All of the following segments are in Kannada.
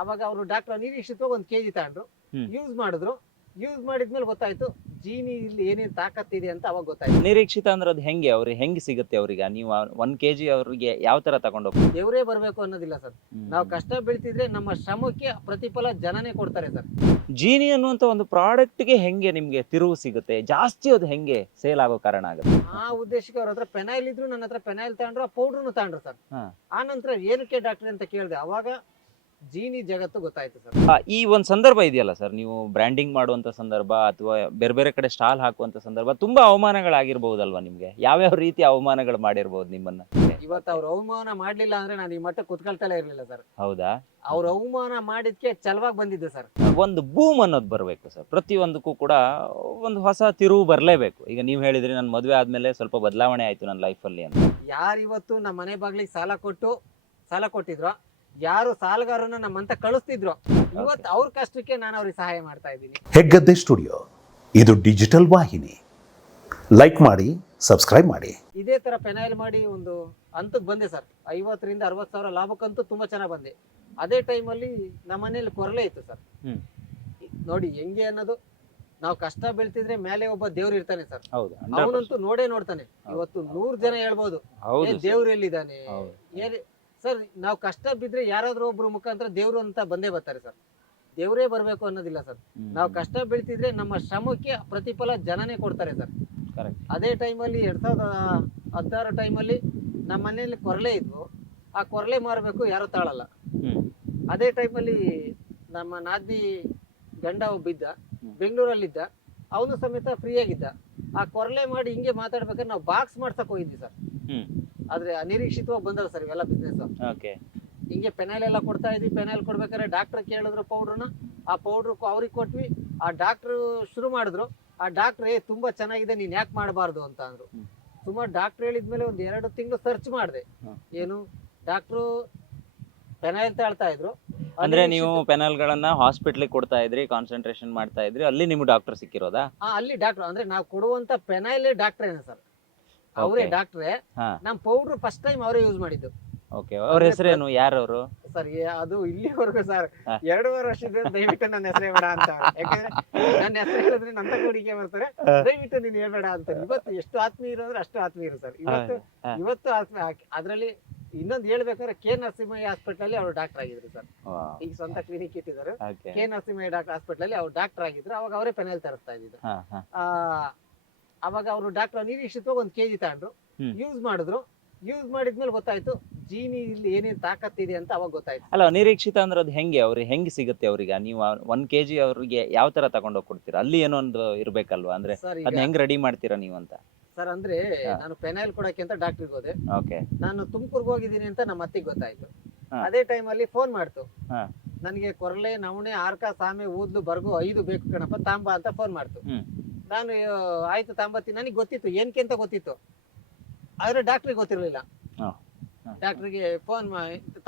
ಅವಾಗ ಅವರು ಡಾಕ್ಟರ್ ಅನಿರೀಕ್ಷಿತವಾಗಿ ಒಂದು ಕೆಜಿ ತಗೊಂಡ್ರು. ಯೂಸ್ ಮಾಡಿದ್ರು. ಯೂಸ್ ಮಾಡಿದ್ಮೇಲೆ ಗೊತ್ತಾಯ್ತು ಜೀನಿ ಇಲ್ಲಿ ಏನೇನ್ ತಾಕತ್ತಿದೆ ಅಂತ ಅವಾಗ ಗೊತ್ತಾಯ್ತು. ನಿರೀಕ್ಷಿತ ಅಂದ್ರೆ ಅದು ಹೆಂಗೆ? ಅವ್ರಿಗೆ ಹೆಂಗೆ ಸಿಗುತ್ತೆ ಅವ್ರಿಗೆ? ನೀವು ಒನ್ ಕೆ ಜಿ ಅವ್ರಿಗೆ ಯಾವ ತರ ತಗೊಂಡು ಹೋಗ್ತೀರಿ ದೇವರೇ ಬರ್ಬೇಕು ಅನ್ನೋದಿಲ್ಲ ಸರ್. ನಾವು ಕಷ್ಟ ಬೀಳ್ತಿದ್ರೆ ನಮ್ಮ ಶ್ರಮಕ್ಕೆ ಪ್ರತಿಫಲ ಜನನೇ ಕೊಡ್ತಾರೆ ಸರ್. ಜೀನಿ ಅನ್ನುವಂತ ಒಂದು ಪ್ರಾಡಕ್ಟ್ಗೆ ಹೆಂಗೆ ನಿಮ್ಗೆ ತಿರುವು ಸಿಗುತ್ತೆ? ಜಾಸ್ತಿ ಅದು ಹೆಂಗೆ ಸೇಲ್ ಆಗೋ ಕಾರಣ ಆಗುತ್ತೆ? ಆ ಉದ್ದೇಶಕ್ಕೆ ಅವ್ರ ಹತ್ರ ಪೆನಾಯಿಲ್ ಇದ್ರು ನನ್ನ ಹತ್ರ ಪೆನಾಯಿಲ್ ತಗೊಂಡ್ರು ಆ ಪೌಡ್ರನ್ನು ತಗೊಂಡ್ರು ಸರ್. ಆ ನಂತರ ಏನಕ್ಕೆ ಡಾಕ್ಟರ್ ಅಂತ ಕೇಳಿದೆ ಅವಾಗ ಜೀನಿ ಜಗತ್ತು ಗೊತ್ತಾಯ್ತು ಸರ್. ಆ, ಈ ಒಂದು ಸಂದರ್ಭ ಇದೆಯಲ್ಲ ಸರ್? ನೀವು ಬ್ರ್ಯಾಂಡಿಂಗ್ ಮಾಡುವಂತ ಸಂದರ್ಭ ಅಥವಾ ಬೇರೆ ಬೇರೆ ಕಡೆ ಸ್ಟಾಲ್ ಹಾಕುವಂತ ಸಂದರ್ಭ ತುಂಬಾ ಅವಮಾನಗಳಾಗಿರ್ಬಹುದಲ್ವಾ ನಿಮ್ಗೆ? ಯಾವ್ಯಾವ ರೀತಿ ಅವಮಾನಗಳು ಮಾಡಿರ್ಬಹುದು ನಿಮ್ಮನ್ನ? ಇವತ್ತು ಅವ್ರ ಅವಮಾನ ಮಾಡ್ಲಿಲ್ಲ ಅಂದ್ರೆ ನಾನು ಈ ಮಟ್ಟ ಕುತ್ಕೊಳ್ತಲೇ ಇರ್ಲಿಲ್ಲ ಸರ್. ಹೌದಾ? ಅವ್ರ ಅವಮಾನ ಮಾಡಿದ್ಕೆ ಚಲವಾಗಿ ಬಂದಿದ್ದೆ ಸರ್. ಒಂದು ಬೂಮ್ ಅನ್ನೋದು ಬರಬೇಕು ಸರ್. ಪ್ರತಿಯೊಂದಕ್ಕೂ ಕೂಡ ಒಂದು ಹೊಸ ತಿರುವು ಬರಲೇಬೇಕು. ಈಗ ನೀವು ಹೇಳಿದ್ರಿ ನನ್ನ ಮದುವೆ ಆದ್ಮೇಲೆ ಸ್ವಲ್ಪ ಬದಲಾವಣೆ ಆಯ್ತು ನನ್ನ ಲೈಫಲ್ಲಿ ಅಂತ. ಯಾರು ಇವತ್ತು ನಮ್ಮ ಮನೆ ಬಾಗ್ಲಿಗೆ ಸಾಲ ಕೊಟ್ಟು ಸಾಲ ಕೊಟ್ಟಿದ್ರು ಯಾರು ಸಾಲಗಾರನ ನಮ್ಮಂತ ಕಳಿಸ್ತಿದ್ರು. ಇವತ್ತು ಅವ್ರ ಕಷ್ಟಕ್ಕೆ ನಾನು ಅವ್ರಿಗೆ ಸಹಾಯ ಮಾಡ್ತಾ ಇದ್ದೀನಿ. ಹೆಗ್ಗದ್ದೆ ಸ್ಟುಡಿಯೋ. ಇದು ಡಿಜಿಟಲ್ ವಾಹಿನಿ. ಲೈಕ್ ಮಾಡಿ ಸಬ್ಸ್ಕ್ರೈಬ್ ಮಾಡಿ. ಇದೇ ತರ ಪೆನಾಯಿಲ್ ಮಾಡಿ ಒಂದು ಹಂತಕ್ಕೆ ಬಂದೆ ಸರ್. ಐವತ್ತರಿಂದ ಅರವತ್ತು ಸಾವಿರ ಲಾಭಕ್ಕಂತೂ ತುಂಬಾ ಚೆನ್ನಾಗಿ ಬಂದೆ. ಅದೇ ಟೈಮಲ್ಲಿ ನಮ್ಮ ಮನೇಲಿ ಕೊರಲೆ ಇತ್ತು ಸರ್. ನೋಡಿ ಹೆಂಗೆ ಅನ್ನೋದು. ನಾವು ಕಷ್ಟ ಬೀಳ್ತಿದ್ರೆ ಮೇಲೆ ಒಬ್ಬ ದೇವ್ರು ಇರ್ತಾನೆ ಸರ್. ಹೌದು ಅವನಂತೂ ನೋಡೇ ನೋಡ್ತಾನೆ. ಇವತ್ತು ನೂರ್ ಜನ ಹೇಳ್ಬೋದು. ದೇವ್ರು ಎಲ್ಲಿದ್ದಾನೆ? ಸರ್ ನಾವು ಕಷ್ಟ ಬಿದ್ರೆ ಯಾರಾದ್ರೂ ಒಬ್ರು ಮುಖಾಂತರ ದೇವ್ರು ಅಂತ ಬಂದೇ ಬರ್ತಾರೆ ಸರ್. ದೇವರೇ ಬರಬೇಕು ಅನ್ನೋದಿಲ್ಲ ಸರ್. ನಾವು ಕಷ್ಟ ಬೀಳ್ತಿದ್ರೆ ನಮ್ಮ ಶ್ರಮಕ್ಕೆ ಪ್ರತಿಫಲ ಜನನೇ ಕೊಡ್ತಾರೆ ಸರ್. ಕರೆಕ್ಟ್ ಅದೇ ಟೈಮಲ್ಲಿ ಎರಡ್ ಸಾವಿರದ ಹದಿನಾರು ಟೈಮಲ್ಲಿ ನಮ್ಮ ಮನೆಯಲ್ಲಿ ಕೊರಲೆ ಇದ್ವು. ಆ ಕೊರಲೆ ಮಾರಬೇಕು ಯಾರು ತಾಳಲ್ಲ. ಅದೇ ಟೈಮಲ್ಲಿ ನಮ್ಮ ನಾದಿ ಗಂಡ ಒಬ್ಬ ಇದ್ದ ಬೆಂಗಳೂರಲ್ಲಿದ್ದ. ಅವನು ಸಮೇತ ಫ್ರೀ ಆಗಿದ್ದ. ಆ ಕೊರಲೆ ಮಾಡಿ ಹಿಂಗೆ ಮಾತಾಡ್ಬೇಕಾದ್ರೆ ನಾವು ಬಾಕ್ಸ್ ಮಾಡ್ಸಕ್ ಹೋಗಿದ್ವಿ ಸರ್. ಆದ್ರೆ ಅನಿರೀಕ್ಷಿತವಾಗಿ ಬಂದವ ಸರ್ ಇವೆಲ್ಲ ಬಿಸ್ನೆಸ್ ಓಕೆ ಹಿಂಗೆ ಪೆನೈಲ್ ಎಲ್ಲ ಕೊಡ್ತಾ ಇದ್ವಿ ಪೆನೈಲ್ ಕೊಡ್ಬೇಕಾದ್ರೆ ಡಾಕ್ಟರ್ ಕೇಳಿದ್ರು ಪೌಡ್ರನ್ನ ಆ ಪೌಡ್ರ್ ಅವ್ರಿಗೆ ಕೊಟ್ವಿ. ಆ ಡಾಕ್ಟ್ರು ಶುರು ಮಾಡಿದ್ರು ಆ ಡಾಕ್ಟ್ರ್ ಏ ತುಂಬಾ ಚೆನ್ನಾಗಿದೆ ನೀನ್ ಯಾಕೆ ಮಾಡಬಾರ್ದು? ಅಂತ ಅಂದ್ರು. ಸುಮಾರು ಡಾಕ್ಟರ್ ಹೇಳಿದ್ಮೇಲೆ ಒಂದ್ ಎರಡು ತಿಂಗಳು ಸರ್ಚ್ ಮಾಡಿದೆ. ಏನು ಡಾಕ್ಟ್ರು ಪೆನಾಲ್ ತಾಳ್ತಾ ಇದ್ರು. ಅಂದ್ರೆ ನೀವು ಪೆನಾಲ್ ಗಳನ್ನ ಹಾಸ್ಪಿಟ್ಲಿಗೆ ಕೊಡ್ತಾ ಇದ್ರಿ ಕಾನ್ಸಂಟ್ರೇಷನ್ ಮಾಡ್ತಾ ಇದ್ರಿ ಅಲ್ಲಿ ನಿಮ್ಗೆ ಡಾಕ್ಟರ್ ಸಿಕ್ಕಿರೋದಾ? ಆ, ಅಲ್ಲಿ ಡಾಕ್ಟರ್ ಅಂದ್ರೆ ನಾವು ಕೊಡುವಂತ ಪೆನೈಲ್ ಡಾಕ್ಟರ್ ಏನ ಸರ್? ಅವರೇ ಡಾಕ್ಟ್ರೆ ಹಾ. ನಮ್ ಪೌಡರ್ ಫಸ್ಟ್ ಟೈಮ್ ಅವರೇ ಯೂಸ್ ಮಾಡಿದ್ದು. ಓಕೆ ಅವ್ರ ಹೆಸರೇನು? ಯಾರವರು? ಸರ್ ಅದು ಇಲ್ಲಿವರೆಗೂ ಸರ್ ಹಾ. ಎರಡೂವರೆ ವರ್ಷದ ದಯವಿಟ್ಟು ನನ್ನ ಹೆಸರೇ ಬೇಡ ಅಂತ. ಅವ್ರು. ಯಾಕಂದ್ರೆ ನನ್ನ ಹೆಸರು ಹೇಳಿದ್ರೆ ನನ್ನ ಹುಡುಗಿ ಬರ್ತಾರೆ ಹಾ. ದಯವಿಟ್ಟು ನೀನ್ ಹೇಳ್ಬೇಡ ಅಂತ. ಇವತ್ತು ಎಷ್ಟು ಆತ್ಮೀಯರು ಅಂದ್ರೆ ಅಷ್ಟು ಆತ್ಮೀಯರು ಸರ್. ಇವತ್ತು. ಇವತ್ತು ಆತ್ಮೀಯ ಅದರಲ್ಲಿ ಇನ್ನೊಂದು ಹೇಳ್ಬೇಕಾದ್ರೆ ಕೆ ನರಸಿಂಹಯ್ಯ ಹಾಸ್ಪಿಟಲ್ ಅಲ್ಲಿ ಅವ್ರು ಡಾಕ್ಟರ್ ಆಗಿದ್ರು ಸರ್. ಈಗ ಸ್ವಂತ ಕ್ಲಿನಿಕ್ ಇಟ್ಟಿದ್ದಾರೆ. Okay K Narasimhaiah doctor hospital ಅಲ್ಲಿ ಅವ್ರು ಡಾಕ್ಟರ್ ಆಗಿದ್ರು. ಅವಾಗ ಅವರೇ ಪೆನಲ್ ತರಿಸ್ತಾ ಇದ್ದಿದ್ದು. ಹಾ ಹಾ. ಆ ಅವಾಗ ಅವರು ಡಾಕ್ಟರ್ ಅನಿರೀಕ್ಷಿತವಾಗಿ ಒಂದು ಕೆಜಿ ತಗೊಂಡ್ರು. ಯೂಸ್ ಮಾಡಿದ್ರು. ಯೂಸ್ ಮಾಡಿದ್ಮೇಲೆ ಗೊತ್ತಾಯ್ತು ಜೀನಿ ಇಲ್ಲಿ ಏನೇನ್ ತಾಕತ್ತಿದೆ ಅಂತ ಅವಾಗ ಗೊತ್ತಾಯ್ತು. ಅಲ್ಲ ನಿರೀಕ್ಷಿತ ಅಂದ್ರೆ ಅದು ಹೆಂಗೆ? ಅವ್ರಿಗೆ ಹೆಂಗೆ ಸಿಗುತ್ತೆ ಅವ್ರಿಗೆ? ನೀವು ಒನ್ ಕೆ ಜಿ ಅವ್ರಿಗೆ ಯಾವ ತರ ತಗೊಂಡೋಗಿ ಕೊಡ್ತೀರಾ? ಅಲ್ಲಿ ಏನೋ ಒಂದು ಇರ್ಬೇಕಲ್ವಾ? ಅಂದ್ರೆ ಅದನ್ನ ಹೆಂಗ್ ರೆಡಿ ಮಾಡ್ತೀರಾ ನೀವು ಅಂತ? ಸರ್ ಅಂದ್ರೆ. ನಾನು ಪೆನಾಯಿಲ್ ಕೊಡಕ್ಕೆ ಅಂತ ಡಾಕ್ಟರ್ಗೆ ಹೋದೆ. ಓಕೆ ನಾನು ತುಮಕೂರ್ಗೆ ಹೋಗಿದ್ದೀನಿ ಅಂತ ನಮ್ಮ ಅತ್ತಿಗೆ ಗೊತ್ತಾಯ್ತು. ಅದೇ ಅದೇ ಟೈಮಲ್ಲಿ ಫೋನ್ ಮಾಡ್ತು. ನನಗೆ ಕೊರಲೆ ನವಣೆ ಆರ್ಕ ಸಾಮೆ ಊದ್ಲು ಬರ್ಗು ಐದು ಬೇಕು ಕಣಪ್ಪ ತಾಂಬ ಅಂತ ಫೋನ್ ಮಾಡ್ತು. ನಾನು ಆಯ್ತು ತಾಂಬತ್ತಿ. ನನಗೆ ಗೊತ್ತಿತ್ತು ಏನಕ್ಕೆ ಅಂತ ಗೊತ್ತಿತ್ತು. ಆದ್ರೆ ಡಾಕ್ಟ್ರಿಗೆ ಗೊತ್ತಿರಲಿಲ್ಲ. ಡಾಕ್ಟ್ರಿಗೆ ಫೋನ್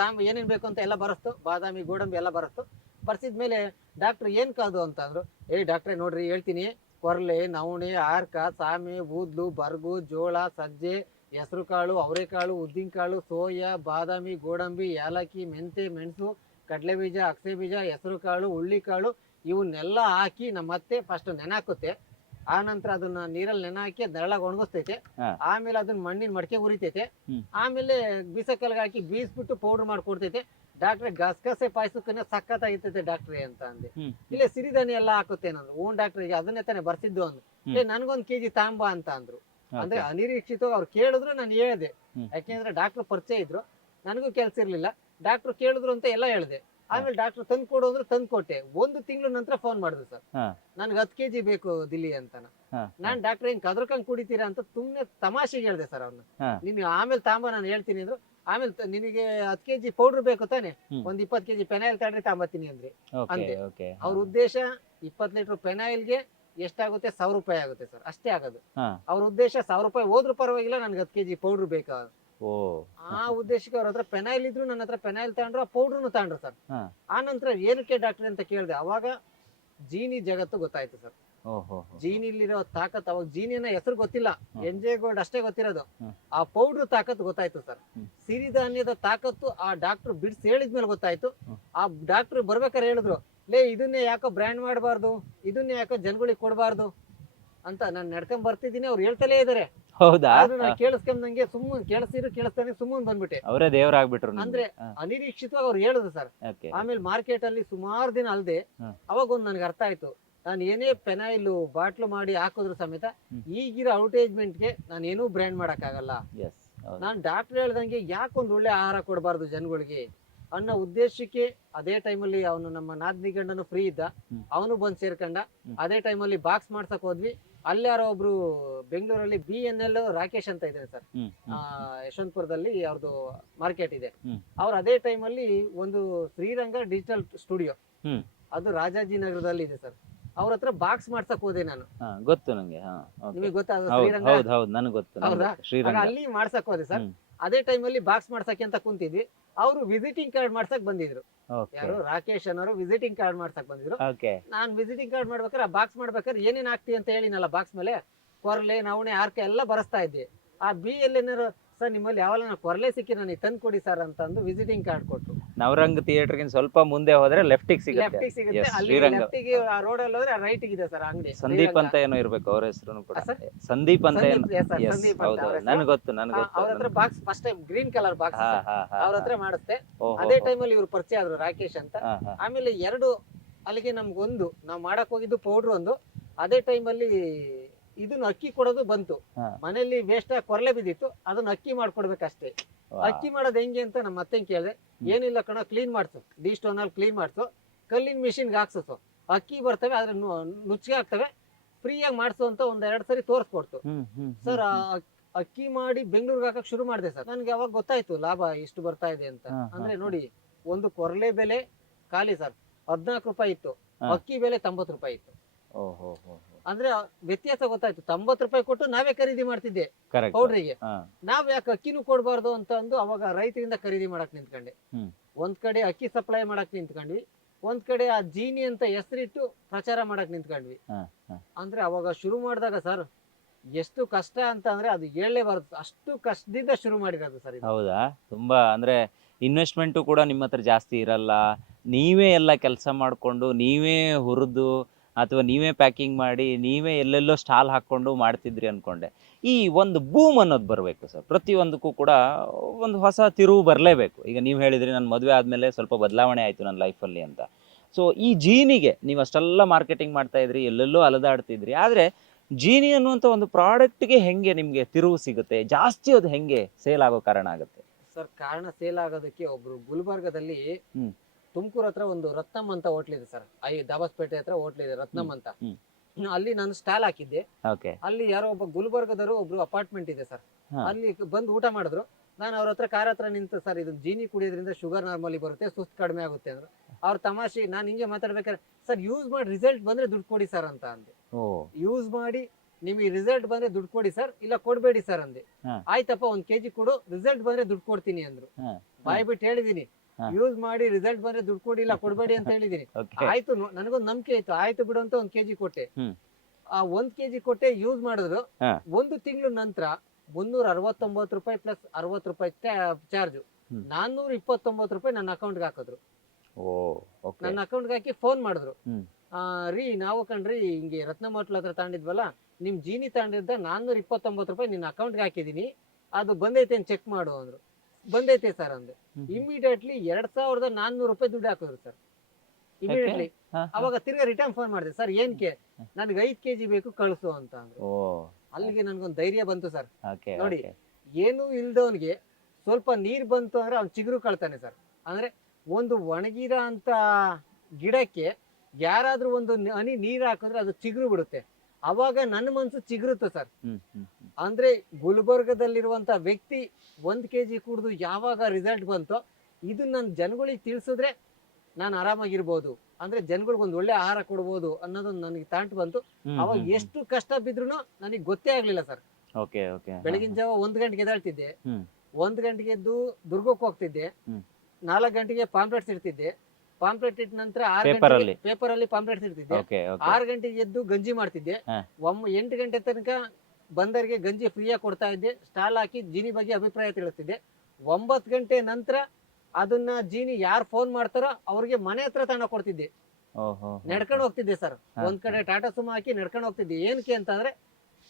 ತಾಂಬ ಏನೇನ್ ಬೇಕು ಅಂತ ಎಲ್ಲ ಬರಸ್ತು. ಬಾದಾಮಿ ಗೋಡಂಬಿ ಎಲ್ಲ ಬರಸ್ತು. ಬರ್ಸಿದ್ಮೇಲೆ ಡಾಕ್ಟರ್ ಏನ್ ಕಾದು ಅಂತಂದ್ರು ಏ ಡಾಕ್ಟ್ರೆ ನೋಡ್ರಿ ಹೇಳ್ತೀನಿ. ಕೊರಲೆ ನವಣೆ ಆರ್ಕ ಸಾಮೆ ಊದ್ಲು ಬರ್ಗು ಜೋಳ ಸಜ್ಜೆ ಹೆಸರು ಕಾಳು ಅವರೆಕಾಳು ಉದ್ದಿನಕಾಳು ಸೋಯಾ ಬಾದಾಮಿ ಗೋಡಂಬಿ ಏಲಕ್ಕಿ ಮೆಂತೆ ಮೆಣಸು ಕಡಲೆ ಬೀಜ ಅಕ್ಸೆ ಬೀಜ ಹೆಸರು ಕಾಳು ಹುಳ್ಳಿಕಾಳು ಇವನ್ನೆಲ್ಲ ಹಾಕಿ ನಮ್ಮ ಅತ್ತೆ ಫಸ್ಟ್ ನೆನಾಕುತ್ತೆ ಆ ನಂತರ ಅದನ್ನ ನೀರಲ್ಲಿ ನೆನ ಹಾಕಿ ನೆರಳಾಗ ಒಣಗಿಸ್ತೈತೆ. ಹಾ. ಆಮೇಲೆ ಅದನ್ನ ಮಣ್ಣಿನ ಮಡಕೆ ಉರಿತೈತೆ. ಹ್ಮ್. ಆಮೇಲೆ ಬೀಸಕಲ್ಗೆ ಹಾಕಿ ಬೀಸ್ಬಿಟ್ಟು ಪೌಡರ್ ಮಾಡ್ಕೊಡ್ತೈತೆ. ಡಾಕ್ಟ್ರೆ ಗಸಗಸೆ ಪಾಯಸಕ್ಕನ್ನ ಸಖತ್ತಾಗಿರ್ತೈತೆ ಡಾಕ್ಟ್ರೆ ಅಂತ ಅಂದೆ. ಇಲ್ಲ ಇಲ್ಲೇ ಸಿರಿಧಾನ್ಯ ಎಲ್ಲ ಹಾಕುತ್ತೆ ನಾನು ಓನ್ ಡಾಕ್ಟ್ರಿಗೆ ಅದನ್ನೇ ತಾನೇ ಬರ್ತಿದ್ದು ಅಂದ್ರು. ಹ್ಮ್. ಏ ನನ್ಗೊಂದ್ ಕೆಜಿ ತಾಂಬಾ ಅಂತ ಅಂದ್ರು. ಅಂದ್ರೆ ಅನಿರೀಕ್ಷಿತ ಅನಿರೀಕ್ಷಿತವಾಗಿ ಅವ್ರು ಕೇಳಿದ್ರು ನಾನು ಹೇಳಿದೆ. ಹ್ಮ್. ಯಾಕೆಂದ್ರೆ ಡಾಕ್ಟರ್ ಪರಿಚಯ ಇದ್ರು. ನನಗೂ ಕೆಲ್ಸ ಇರ್ಲಿಲ್ಲ. ಡಾಕ್ಟರ್ ಕೇಳಿದ್ರು ಅಂತ ಎಲ್ಲ ಹೇಳಿದೆ. ಆಮೇಲೆ ಡಾಕ್ಟರ್ ತಂದು ಕೊಡು ಅಂದ್ರೆ ತಂದು ಕೊಟ್ಟೆ. ಒಂದು ತಿಂಗಳ ನಂತರ ಫೋನ್ ಮಾಡಿದ್ರು ಸರ್. ನನ್ಗೆ ಹತ್ತು ಕೆಜಿ ಬೇಕು ದಿಲ್ಲಿ ಅಂತ ನಾನ್ ಡಾಕ್ಟರ್ ಹಿಂಗ್ ಕದ್ರಕಂಗ್ ಕುಡಿತೀರಾ ಅಂತ ಸುಮ್ನೆ ತಮಾಷೆಗೆ ಹೇಳ್ದೆ ಸರ್ ಅವ್ನ. ಹಾ. ನಿನ್ಗೆ ಆಮೇಲೆ ತಾಂಬ ನಾನು ಹೇಳ್ತೀನಿ ಅಂದ್ರು. ಆಮೇಲೆ ನಿನಗೆ ಹತ್ತು ಕೆಜಿ ಪೌಡರ್ ಬೇಕು ತಾನೆ. ಒಂದ್ ಇಪ್ಪತ್ತು ಕೆಜಿ ಪೆನಾಯಿಲ್ ತಡ್ರಿ ತಾಂಬತ್ತೀನಿ ಅಂದ್ರೆ. ಓಕೆ ಅಂದೆ. ಓಕೆ ಅವ್ರ ಉದ್ದೇಶ ಇಪ್ಪತ್ ಲೀಟರ್ ಪೆನಾಯಿಲ್ಗೆ ಎಷ್ಟಾಗುತ್ತೆ? ಸಾವಿರ ರೂಪಾಯಿ ಆಗುತ್ತೆ ಸರ್. ಅಷ್ಟೇ ಆಗೋದು. ಅವ್ರ ಉದ್ದೇಶ ಸಾವಿರ ರೂಪಾಯಿ ಹೋದ್ರೂ ಪರವಾಗಿಲ್ಲ ನನ್ಗೆ ಹತ್ತು ಕೆಜಿ ಪೌಡರ್ ಬೇಕಾ? ಓ ಆ ಉದ್ದೇಶಕ್ಕೆ ಅವ್ರ ಹತ್ರ ಪೆನಾಯಿಲ್ ಇದ್ರು ನನ್ನ ಹತ್ರ ಪೆನಾಯಿಲ್ ತಗೊಂಡ್ರು ಆ ಪೌಡ್ರನ್ನು ತಗೊಂಡ್ರು ಸರ್ ಹಾ. ಆ ನಂತರ ಏನಕ್ಕೆ ಡಾಕ್ಟರ್ ಅಂತ ಕೇಳಿದೆ ಅವಾಗ ಜೀನಿ ಜಗತ್ತು ಗೊತ್ತಾಯ್ತು ಸರ್ ಓಹೋ ಜೀನಿಲಿರೋ ತಾಕತ್ ಅವಾಗ ಜೀನಿನ ಹೆಸರು ಗೊತ್ತಿಲ್ಲ ಹ್ಮ್. ಎಂಜೆಗೋಲ್ಡ್ ಅಷ್ಟೇ ಗೊತ್ತಿರೋದು ಹ್ಮ್. ಆ ಪೌಡ್ರ್ ತಾಕತ್ ಗೊತ್ತಾಯ್ತು ಸರ್ ಹ್ಮ್. ಸಿರಿಧಾನ್ಯದ ತಾಕತ್ತು ಆ ಡಾಕ್ಟರ್ ಬಿಡ್ಸ್ ಹೇಳಿದ್ಮೇಲೆ ಗೊತ್ತಾಯ್ತು ಹ್ಮ್. ಆ ಡಾಕ್ಟರ್ ಬರ್ಬೇಕಾದ್ರೆ ಹೇಳಿದ್ರು ಲೇ ಇದನ್ನೇ ಯಾಕೋ ಬ್ರ್ಯಾಂಡ್ ಮಾಡಬಾರ್ದು ಇದನ್ನೇ ಯಾಕೋ ಜನಗಳಿಗೆ ಕೊಡಬಾರ್ದು ಅಂತ ನಾನು ನಡ್ಕೊಂಡ್ ಬರ್ತಿದ್ದೀನಿ ಅವ್ರು ಹೇಳ್ತಲೇ ಇದಾರೆ ಹೌದಾ? ನಾನು ಕೇಳಿಸ್ಕೊಂಡಂಗೆ ಸುಮ್ಮನೆ ಕೇಳಿಸಿದ್ರು ಕೇಳಿಸ್ತಾನೆ ಸುಮ್ಮನೆ ಬಂದ್ಬಿಟ್ಟೆ ಅವರೇ ದೇವರಾಗ್ಬಿಟ್ರು ಅಂದ್ರೆ ಅನಿರೀಕ್ಷಿತವಾಗಿ ಅವ್ರು ಹೇಳಿದ್ರು ಸರ್ ಆಮೇಲೆ ಮಾರ್ಕೆಟ್ ಅಲ್ಲಿ ಸುಮಾರು ದಿನ ಅಲ್ದೆ. ಅವಾಗ ಒಂದು ನನಗೆ ಅರ್ಥ ಆಯ್ತು. ನಾನು ಏನೇ ಪೆನಾಯಿಲ್ ಬಾಟ್ಲು ಮಾಡಿ ಹಾಕಿದ್ರು ಸಮೇತ ಹ್ಮ್. ಈಗಿರೋ ಔಟೇಜ್ಮೆಂಟ್ಗೆ ನಾನು ಏನೂ ಬ್ರ್ಯಾಂಡ್ ಮಾಡಕ್ಕಾಗಲ್ಲ. ಹೌದು. ನಾನು ಡಾಕ್ಟರ್ ಹೇಳ್ದಂಗೆ ಯಾಕೊಂದು ಒಳ್ಳೆ ಆಹಾರ ಕೊಡಬಾರ್ದು ಜನಗಳಿಗೆ ಅನ್ನೋ ಉದ್ದೇಶಕ್ಕೆ ಅದೇ ಟೈಮಲ್ಲಿ ಅವನು ನಮ್ಮ ನಾದ್ನಿ ಗಂಡನು ಫ್ರೀ ಇದ್ದ. ಹ್ಮ್. ಅವನು ಬಂದು ಸೇರ್ಕೊಂಡ. ಹ್ಮ್. ಅದೇ ಟೈಮಲ್ಲಿ ಬಾಕ್ಸ್ ಮಾಡ್ಸಕ್ ಹೋದ್ವಿ. ಅಲ್ಲಿ ಯಾರೋ ಒಬ್ರು ಬೆಂಗಳೂರಲ್ಲಿ ಬಿ ಎನ್ ಎಲ್ ರಾಕೇಶ್ ಅಂತ ಇದ್ದಾರೆ ಸರ್. ಆ, ಯಶವಂತಪುರದಲ್ಲಿ ಅವ್ರದ್ದು ಮಾರ್ಕೆಟ್ ಇದೆ. ಅವ್ರ ಅದೇ ಟೈಮಲ್ಲಿ ಒಂದು ಶ್ರೀರಂಗ ಡಿಜಿಟಲ್ ಸ್ಟುಡಿಯೋ. ಅದು ಅದು ರಾಜಾಜಿನಗರದಲ್ಲಿ ಇದೆ ಸರ್. ಅವ್ರ ಹತ್ರ ಬಾಕ್ಸ್ ಮಾಡ್ಸಕ್ ಹೋದೆ ನಾನು. ಗೊತ್ತು ನಂಗೆ. ನಿಮಗೆ ಗೊತ್ತಾ ಶ್ರೀರಂಗ? ಹೌದು ಹೌದು ನನಗೆ ಗೊತ್ತು ಹೌದಾ? ಶ್ರೀರಂಗ. ಅಲ್ಲಿ ಮಾಡ್ಸಕ್ ಹೋದೆ ಸರ್. ಅದೇ ಅದೇ ಟೈಮಲ್ಲಿ ಬಾಕ್ಸ್ ಮಾಡ್ಸಕ್ಕೆ ಅಂತ ಕುಂತಿದ್ವಿ. ಅವರು ವಿಸಿಟಿಂಗ್ ಕಾರ್ಡ್ ಮಾಡ್ಸಕ್ ಬಂದಿದ್ರು. ಯಾರು ರಾಕೇಶ್ ಅನ್ನೋರು ವಿಸಿಟಿಂಗ್ ಕಾರ್ಡ್ ಮಾಡ್ಸಕ್ ಬಂದಿದ್ರು. ನಾನ್ ವಿಸಿಟಿಂಗ್ ಕಾರ್ಡ್ ಮಾಡ್ಬೇಕಾದ್ರೆ ಬಾಕ್ಸ್ ಮಾಡ್ಬೇಕಾದ್ರೆ ಏನೇನ್ ಆಗ್ತಿ ಅಂತ ಹೇಳಿನಲ್ಲ ಬಾಕ್ಸ್ ಮೇಲೆ? ಕೊರಲೆ ನವಣೆ ಆರ್ಕೆ ಎಲ್ಲ ಬರೆಸ್ತಾ ಇದ್ದೆ. ಆ ಬಿ ಎಲ್ ಏನಾರು ಸರ್ ನಿಮ್ಮಲ್ಲಿ ಯಾವಲ್ಲ ಕೊರಲೆ ಸಿಕ್ಕಿ ನನಗೆ ತಂದು ಕೊಡಿ ಸರ್ ಅಂತ ಅಂದು ವಿಸಿಟಿಂಗ್ ಕಾರ್ಡ್ ಕೊಟ್ರು. ನವರಂಗ್ ಥಿಯೇಟರ್ಗಿಂತ ಸ್ವಲ್ಪ ಮುಂದೆ ಹೋದ್ರೆ ಲೆಫ್ಟಿಗೆ ಸಿಗುತ್ತೆ. ಲೆಫ್ಟಿಗೆ ಸಿಗುತ್ತೆ. Yes, ಅಲ್ಲಿ ಶ್ರೀರಂಗ. ಲೆಫ್ಟಿಗೆ ಆ ರೋಡ್ ಅಲ್ಲಿ ಹೋದ್ರೆ ರೈಟ್ ಇದೆ ಸರ್ ಅಂಗಡಿ ಸಂದೀಪ್ ಅಂತ ಏನೋ ಇರ್ಬೇಕು ಅವ್ರ ಹೆಸರು ಕೂಡ. ಆ, sir? ಸಂದೀಪ್ ಅಂತ ಏನು. Sandeep, yes, sir, yes Sandeep ಅಂತ ಹೌದು ಅವ್ರ ಹೆಸರು. ನನಗೆ ಗೊತ್ತು ನನಗೆ ಅವ್ರ ಹತ್ರ ಗೊತ್ತು box first time green colour box ಹಾ ಹಾ ಹಾ ಅವ್ರ ಹತ್ರ ಮಾಡುತ್ತೆ ಅದೇ ಅದೇ ಟೈಮಲ್ಲಿ ಇವ್ರು ಪರಿಚಯ ಆದ್ರು ರಾಕೇಶ್ ಅಂತ. ಹಾ ಹಾ. ಆಮೇಲೆ ಎರಡು ಅಲ್ಲಿಗೆ ನಮ್ಗೊಂದು ನಾವು ಮಾಡಕ್ ಹೋಗಿದ್ದು ಪೌಡ್ರ್ ಒಂದು. ಅದೇ ಟೈಮಲ್ಲಿ ಇದನ್ನ ಅಕ್ಕಿ ಕೊಡೋದು ಬಂತು. ಹಾ. ಮನೆಯಲ್ಲಿ ವೇಸ್ಟ್ ಆಗಿ ಕೊರಲೆ ಬಿದ್ದಿತ್ತು ಅದನ್ನ ಅಕ್ಕಿ ಮಾಡ್ಕೊಡ್ಬೇಕಷ್ಟೇ. ಅಕ್ಕಿ ಮಾಡೋದು ಹೆಂಗೆ ಅಂತ ನಮ್ಮ ಮತ್ತೆ ಕೇಳಿದೆ. ಏನಿಲ್ಲ ಕಣ ಕ್ಲೀನ್ ಮಾಡ್ತು ಡಿ ಸ್ಟೋನ್ ಅಲ್ಲಿ ಕ್ಲೀನ್ ಮಾಡ್ತು ಕಲ್ಲಿನ ಮಿಷಿನ್ಗೆ ಹಾಕ್ಸತ್ತು ಅಕ್ಕಿ ಬರ್ತವೆ ಆದ್ರೆ ನು- ನುಚ್ಚಿಗೆ ಆಗ್ತವೆ ಫ್ರೀಯಾಗಿ ಮಾಡಿಸು ಅಂತ ಒಂದ್ ಎರಡ್ ಸರಿ ತೋರಿಸ್ಕೊಡ್ತು. ಹ್ಮ್ ಹ್ಮ್ ಸರ್ ಅಕ್ಕಿ ಮಾಡಿ ಬೆಂಗಳೂರಿಗೆ ಹಾಕಕ್ ಶುರು ಮಾಡಿದೆ ಸರ್. ನನ್ಗೆ ಅವಾಗ ಗೊತ್ತಾಯ್ತು ಲಾಭ ಇಷ್ಟು ಬರ್ತಾ ಇದೆ ಅಂತ. ಹಾ, ಹಾ, ಅಂದ್ರೆ ನೋಡಿ ಒಂದು ಕೊರಲೆ ಬೆಲೆ ಖಾಲಿ ಸರ್. ಹದ್ನಾಲ್ಕು ರೂಪಾಯಿ ಇತ್ತು. ಹಾ. ಅಕ್ಕಿ ಬೆಲೆ ತೊಂಬತ್ತು ರೂಪಾಯಿ ಇತ್ತು. ಓಹೋ ಅಂದ್ರೆ ವ್ಯತ್ಯಾಸ ಗೊತ್ತಾಯ್ತು. ತೊಂಬತ್ತು ರೂಪಾಯಿ ಕೊಟ್ಟು ನಾವೇ ಖರೀದಿ ಮಾಡ್ತಿದ್ದೆ ಕರೆಕ್ಟ್ ಪೌಡ್ರಿಗೆ. ನಾವ್ ಯಾಕೆ ಅಕ್ಕಿನೂ ಕೊಡಬಾರ್ದು ಅಂತ ಅಂದು ಅವಾಗ ರೈತರಿಂದ ಖರೀದಿ ಮಾಡಕ್ ನಿಂತ್ಕೊಂಡೆ. ಒಂದ್ ಕಡೆ ಅಕ್ಕಿ ಸಪ್ಲೈ ಮಾಡಕ್ ನಿಂತ್ಕೊಂಡ್ವಿ. ಒಂದ್ ಕಡೆ ಆ ಜೀನಿ ಅಂತ ಹೆಸರಿಟ್ಟು ಪ್ರಚಾರ ಮಾಡಕ್ ನಿಂತ್ಕೊಂಡ್ವಿ. ಅಂದ್ರೆ ಅವಾಗ ಶುರು ಮಾಡಿದಾಗ ಸರ್ ಎಷ್ಟು ಕಷ್ಟ ಅಂತ ಅಂದ್ರೆ ಅದು ಹೇಳಲೇಬಾರದು ಅಷ್ಟು ಕಷ್ಟದಿಂದ ಶುರು ಮಾಡಿರೋದು ಸರ್ ಹೌದಾ? ತುಂಬಾ ಅಂದ್ರೆ ಇನ್ವೆಸ್ಟ್ಮೆಂಟು ಕೂಡ ನಿಮ್ಮ ಹತ್ರ ಜಾಸ್ತಿ ಇರಲ್ಲ. ನೀವೇ ಎಲ್ಲ ಕೆಲಸ ಮಾಡಿಕೊಂಡು ನೀವೇ ಹುರಿದು ಅಥವಾ ನೀವೇ ಪ್ಯಾಕಿಂಗ್ ಮಾಡಿ ನೀವೇ ಎಲ್ಲೆಲ್ಲೋ ಸ್ಟಾಲ್ ಹಾಕ್ಕೊಂಡು ಮಾಡ್ತಿದ್ರಿ ಅನ್ಕೊಂಡೆ. ಈ ಒಂದು ಬೂಮ್ ಅನ್ನೋದು ಬರಬೇಕು ಸರ್. ಪ್ರತಿಯೊಂದಕ್ಕೂ ಕೂಡ ಒಂದು ಹೊಸ ತಿರುವು ಬರಲೇಬೇಕು. ಈಗ ನೀವು ಹೇಳಿದ್ರಿ ನನ್ನ ಮದುವೆ ಆದಮೇಲೆ ಸ್ವಲ್ಪ ಬದಲಾವಣೆ ಆಯಿತು ನನ್ನ ಲೈಫಲ್ಲಿ ಅಂತ. ಸೊ ಈ ಜೀನಿಗೆ ನೀವು ಅಷ್ಟೆಲ್ಲ ಮಾರ್ಕೆಟಿಂಗ್ ಮಾಡ್ತಾ ಇದ್ರಿ ಎಲ್ಲೆಲ್ಲೋ ಅಲದಾಡ್ತಿದ್ರಿ ಆದರೆ ಜೀನಿ ಅನ್ನುವಂಥ ಒಂದು ಪ್ರಾಡಕ್ಟ್ಗೆ ಹೆಂಗೆ ನಿಮಗೆ ತಿರುವು ಸಿಗುತ್ತೆ ಜಾಸ್ತಿ ಅದು ಹೆಂಗೆ ಸೇಲ್ ಆಗೋ ಕಾರಣ ಆಗುತ್ತೆ? ಸರ್ ಕಾರಣ ಸೇಲ್ ಆಗೋದಕ್ಕೆ ಒಬ್ರು ಗುಲ್ಬರ್ಗದಲ್ಲಿ. ತುಮಕೂರು ಹತ್ರ ಒಂದು ರತ್ನಂ ಅಂತ ಹೋಟ್ಲ್ ಇದೆ ಸರ್ ಐ ದಾಬಾಸ್ಪೇಟೆ ಹತ್ರ ಹೋಟ್ಲ್ ಇದೆ ರತ್ನಂ ಅಂತ ಹ್ಮ್. ಅಲ್ಲಿ ನಾನು ಸ್ಟಾಲ್ ಹಾಕಿದ್ದೆ ಓಕೆ ಅಲ್ಲಿ ಯಾರೋ ಒಬ್ಬ ಗುಲ್ಬರ್ಗದವರು ಒಬ್ರು ಅಪಾರ್ಟ್ಮೆಂಟ್ ಇದೆ ಸರ್ ಹಾ. ಅಲ್ಲಿ ಬಂದು ಊಟ ಮಾಡಿದ್ರು ನಾನು ಅವ್ರ ಹತ್ರ ಕಾರ್ ಹತ್ರ ನಿಂತು ಸರ್ ಇದು ಜೀನಿ ಕುಡಿಯೋದ್ರಿಂದ ಶುಗರ್ ನಾರ್ಮಲಿ ಬರುತ್ತೆ ಸುಸ್ತು ಕಡಿಮೆ ಆಗುತ್ತೆ ಅಂದ್ರು ಅವ್ರ ತಮಾಷೆ ನಾನು ಹಿಂಗೆ ಮಾತಾಡ್ಬೇಕಾದ್ರೆ ಸರ್ ಯೂಸ್ ಮಾಡಿ ರಿಸಲ್ಟ್ ಬಂದ್ರೆ ದುಡ್ಡು ಕೊಡಿ ಸರ್ ಅಂತ ಅಂದೆ ಓ ಯೂಸ್ ಮಾಡಿ ನಿಮಗೆ ರಿಸಲ್ಟ್ ಬಂದ್ರೆ ದುಡ್ಡು ಕೊಡಿ ಸರ್ ಇಲ್ಲ ಕೊಡ್ಬೇಡಿ ಸರ್ ಅಂದೆ ಹಾ. ಆಯ್ತಪ್ಪ ಒಂದ್ ಕೆಜಿ ಕೊಡು ರಿಸಲ್ಟ್ ಬಂದ್ರೆ ದುಡ್ಡು ಕೊಡ್ತೀನಿ ಅಂದ್ರು ಹಾ. ಬಾಯ್ ಬಿಟ್ಟು ಹೇಳಿದೀನಿ. ಯೂಸ್ ಮಾಡಿ ರಿಸಲ್ಟ್ ಬಂದ್ರೆ ದುಡ್ಡು ಕೊಡಿಲ್ಲ ಕೊಡ್ಬೇಡಿ ಅಂತ ಹೇಳಿದಿರಿ ಆಯ್ತು ನನಗೊಂದು ನಂಬಿಕೆ ಆಯ್ತು. ಆಯ್ತು ಬಿಡು ಅಂತ ಒಂದ್ ಕೆಜಿ ಕೊಟ್ಟೆ. ಆ ಒಂದ್ ಕೆಜಿ ಕೊಟ್ಟೆ ಯೂಸ್ ಮಾಡಿದ್ರು. ಒಂದು ತಿಂಗಳ ನಂತರ ಮುನ್ನೂರ ಅರವತ್ತೊಂಬತ್ತು ರೂಪಾಯಿ ಪ್ಲಸ್ ಅರವತ್ತು ರೂಪಾಯಿ ಚಾರ್ಜ್. ನಾನ್ನೂರ ಇಪ್ಪತ್ತೊಂಬತ್ತು ರೂಪಾಯಿ ನನ್ನ ಅಕೌಂಟ್ಗೆ ಹಾಕಿದ್ರು. ಓ ಓಕೆ ನನ್ನ ಅಕೌಂಟ್ಗೆ ಹಾಕಿ ಫೋನ್ ಮಾಡಿದ್ರು. ಆ, ರೀ ನಾವು ಕಣ್ರಿ ಹಿಂಗೆ ರತ್ನ ಹೋಟ್ಲ್ ಹತ್ರ ತಗೊಂಡಿದ್ವಲ್ಲ ನಿಮ್ ಜೀನಿ ತಗೊಂಡಿದ್ದ ನಾನ್ನೂರ ಇಪ್ಪತ್ತೊಂಬತ್ತು ರೂಪಾಯಿ ನಿನ್ನ ಅಕೌಂಟ್ಗೆ ಹಾಕಿದೀನಿ. ಅದು ಬಂದೈತೆ ಚೆಕ್ ಮಾಡು ಅಂದ್ರು. ಬಂದೈತೆ ಸರ್ ಅಂದೆ. ಇಮಿಡಿಯೇಟ್ಲಿ ಎರಡ್ ಸಾವಿರದ ನಾನ್ನೂರು ರೂಪಾಯಿ ದುಡ್ಡು ಹಾಕಿದ್ರು ಸರ್ ಇಮಿಡಿಯೇಟ್ಲಿ ಅವಾಗ ತಿರ್ಗಾ ರಿಟರ್ನ್ ಫೋನ್ ಮಾಡಿದೆ. ಸರ್ ಏನ್ಕೆ? ನನ್ಗೆ ಐದ್ ಕೆಜಿ ಬೇಕು ಕಳಿಸು ಅಂತ ಅಂದ್ರೆ. ಅಲ್ಲಿಗೆ ನನ್ಗೊಂದು ಧೈರ್ಯ ಬಂತು ಸರ್ ನೋಡಿ. ಏನು ಇಲ್ದವನ್ಗೆ ಸ್ವಲ್ಪ ನೀರ್ ಬಂತು ಅಂದ್ರೆ ಅವ್ನ್ ಚಿಗುರು ಕಳ್ತಾನೆ ಸರ್ ಅಂದ್ರೆ ಒಂದು ಒಣಗಿರೋ ಅಂತ ಗಿಡಕ್ಕೆ ಯಾರಾದ್ರೂ ಒಂದು ಹನಿ ನೀರ್ ಹಾಕಿದ್ರೆ ಅದು ಚಿಗುರು ಬಿಡುತ್ತೆ. ಅವಾಗ ನನ್ನ ಮನ್ಸು ಚಿಗುರುತ್ತೆ ಸರ್. ಅಂದ್ರೆ ಗುಲ್ಬರ್ಗದಲ್ಲಿರುವಂತ ವ್ಯಕ್ತಿ ಒಂದ್ ಕೆಜಿ ಕುಡಿದು ಯಾವಾಗ ರಿಸಲ್ಟ್ ಬಂತೋ ಇದನ್ನ ನನ್ನ ಜನಗಳಿಗೆ ತಿಳಿಸಿದ್ರೆ ನಾನು ಆರಾಮಾಗಿರ್ಬೋದು. ಅಂದ್ರೆ ಜನಗಳಿಗೆ ಒಂದು ಒಳ್ಳೆ ಆಹಾರ ಕೊಡ್ಬೋದು ಅನ್ನೋದೊಂದು ನನಗೆ ತಾಂಟ್ ಬಂತು. ಅವಾಗ. ಎಷ್ಟು ಕಷ್ಟ ಬಿದ್ರು ನನಗೆ ಗೊತ್ತೇ ಆಗ್ಲಿಲ್ಲ ಸರ್. ಬೆಳಗಿನ ಜಾವ ಒಂದ್ ಗಂಟೆಗೆ ಎದಾಳ್ತಿದ್ದೆ ಒಂದ್ ಗಂಟೆಗೆ ಎದ್ದು ದುರ್ಗಕ್ಕೆ ಹೋಗ್ತಿದ್ದೆ. ನಾಲ್ಕು ಗಂಟೆಗೆ ಪಾಂಪ್ಲೆಟ್ಸ್ ಇಡ್ತಿದ್ದೆ. ಪಾಂಪ್ಲೆಟ್ ಇಟ್ಟ ನಂತರ? ಪೇಪರ್ ಅಲ್ಲಿ ಪಾಂಪ್ಲೆಟ್ಸ್ ಓಕೆ ಆರು ಗಂಟೆಗೆ ಎದ್ದು ಗಂಜಿ ಮಾಡ್ತಿದ್ದೆ. ಎಂಟು ಗಂಟೆ ತನಕ ಬಂದರಿಗೆ ಗಂಜಿ ಫ್ರೀಯಾಗಿ ಕೊಡ್ತಾ ಇದ್ದೆ. ಸ್ಟಾಲ್ ಹಾಕಿ ಜೀನಿ ಬಗ್ಗೆ ಅಭಿಪ್ರಾಯ ತಿಳಿಸ್ತಿದ್ದೆ. ಒಂಬತ್ತು ಗಂಟೆ ನಂತರ ಅದನ್ನ ಜೀನಿ ಯಾರು ಫೋನ್ ಮಾಡ್ತಾರೋ ಅವ್ರಿಗೆ ಮನೆ ಹತ್ರ ತಗೊಂಡು ಕೊಡ್ತಿದ್ದೆ. ನಡ್ಕೊಂಡು ಹೋಗ್ತಿದ್ದೆ ಸರ್. ಒಂದ್ ಕಡೆ ಟಾಟಾ ಸುಮ ಹಾಕಿ ನಡ್ಕೊಂಡು ಹೋಗ್ತಿದ್ದೆ. ಏನಕ್ಕೆ ಅಂತಂದ್ರೆ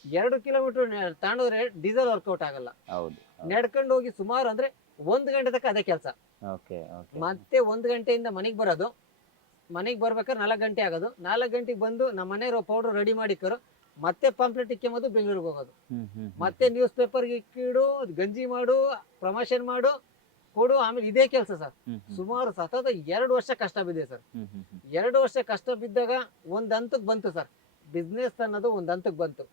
ಎರಡು ಕಿಲೋಮೀಟರ್ ತಾಣೋದ್ರೆ ಡೀಸೆಲ್ ವರ್ಕೌಟ್ ಆಗಲ್ಲ. ನಡ್ಕೊಂಡು ಹೋಗಿ ಸುಮಾರು ಅಂದ್ರೆ ಒಂದ್ ಗಂಟೆ ತಕ್ಕ ಅದೇ ಕೆಲಸ. ಮತ್ತೆ ಒಂದ್ ಗಂಟೆಯಿಂದ ಮನೆಗೆ ಬರೋದು. ಮನೆಗೆ ಬರ್ಬೇಕಾದ್ರೆ ನಾಲ್ಕು ಗಂಟೆ ಆಗೋದು. ನಾಲ್ಕು ಗಂಟೆಗೆ ಬಂದು ನಮ್ಮ ಮನೆಯವರು ಪೌಡರ್ ರೆಡಿ ಮಾಡಿಕ್ಕರು ಮತ್ತೆ ಪಾಂಪ್ಲೆಟ್ ಇಕ್ಕೊಂಬೋದು ಬೆಂಗಳೂರಿಗೆ ಹೋಗೋದು. ಮತ್ತೆ ನ್ಯೂಸ್ ಪೇಪರ್ಗೆ ಇಕ್ಕಿಡು ಗಂಜಿ ಮಾಡು ಪ್ರಮೋಷನ್ ಮಾಡು ಕೊಡು ಆಮೇಲೆ ಇದೇ ಕೆಲಸ ಸರ್. ಸುಮಾರು ಸತತ ಎರಡು ವರ್ಷ ಕಷ್ಟ ಬಿದ್ದೆ ಸರ್. ಎರಡು ವರ್ಷ ಕಷ್ಟ ಬಿದ್ದಾಗ ಒಂದ್ ಬಂತು ಸರ್. ಬಿಸ್ನೆಸ್ ಅನ್ನೋದು ಒಂದ್ ಹಂತಕ್ ಬಂತು.